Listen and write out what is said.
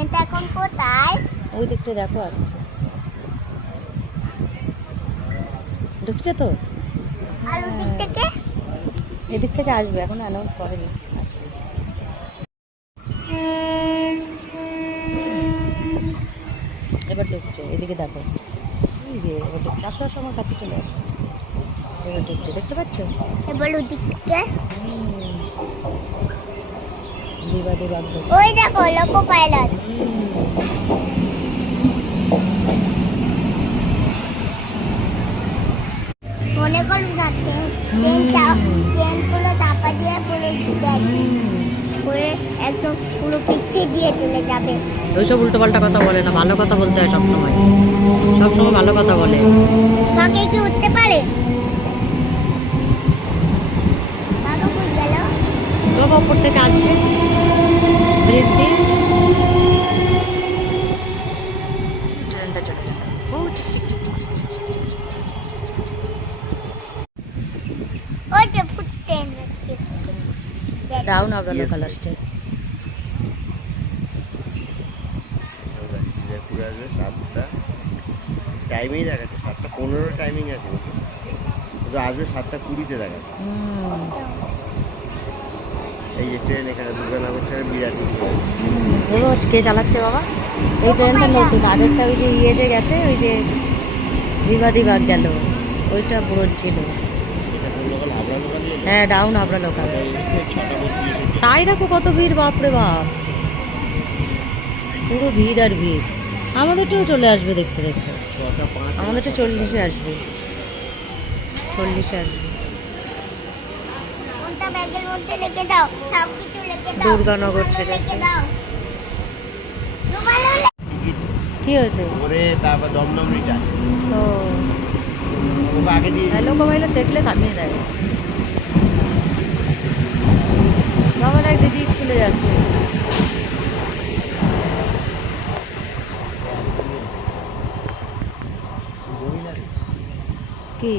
এটা এখন কোথায়? ওই দিকটা দেখো আসছে, ঢুকছে তো। আর ওই দিক থেকে? এদিক থেকে আসবে, এখন অ্যানাউন্স করেনি, আসবে। এবার ঢুকছে, এদিকে দেখো, এই যে এবার ঢুকছে, আসো আসো আমার কাছে চলে আসো। এবার ঢুকছে, দেখতে পাচ্ছ? এবার ওই দিক থেকে বিবাদী বাঘ। ওই দেখো লোকো পাইলট। মনে করুন যাচ্ছে ট্রেনগুলো চাপা দিয়ে পরে পরে একদম পুরো পিছিয়ে দিয়ে চলে যাবে। ওইসব উল্টো পাল্টা কথা বলে না, ভালো কথা বলতে হয় সবসময়, সবসময় ভালো কথা বলে। কাকে কি উঠতে পারে? কাকে কই গেল? বাবা উপর থেকে আসবে, ব্রিজ দিয়ে ট্রেনটা চলে যাবে। ও ঠিক ঠিক ঠিক ঠিক ঠিক ঠিক ঠিক ঠিক ঠিক ঠিক ঠিক। ওই যে ফুটতেন হচ্ছে। ডাউন আমরা লোকাল আসছে। টাইমেই দেখাচ্ছে 7:15 টাইমিং আছে, কিন্তু আসবে 7:20-তে দেখাচ্ছে। এই যে ট্রেন এখানে দুর্গানগর ছেড়ে বিরাটি। ধরো কে চালাচ্ছে বাবা? এই ট্রেনটা নতুন, আগেরটা ওই যে ইয়ে যে গেছে, ওই যে বিবাদী বাগ গেল, ওইটা পুরো ছিল। হ্যাঁ ডাউন আমরা লোকাল। তাই দেখো কত ভিড়, বাপরে বাপ, পুরো ভিড় আর ভিড়। আমাদেরটাও চলে আসবে দেখতে দেখতে, আমাদেরটা 40-এ আসবে, 40-এ আসবে। কোনটা ব্যাগের মধ্যে রেখে দাও, সব কিছু রেখে দাও। দুর্গানগর ছেড়ে রেখে দাও। কি হয়েছে? ওরে তারপর দমদম রিটার্ন তো ওকে আগে দিয়ে হ্যালো মোবাইলে দেখলে থামিয়ে দেয়। বাবার এক দিদি স্কুলে যাচ্ছে। কি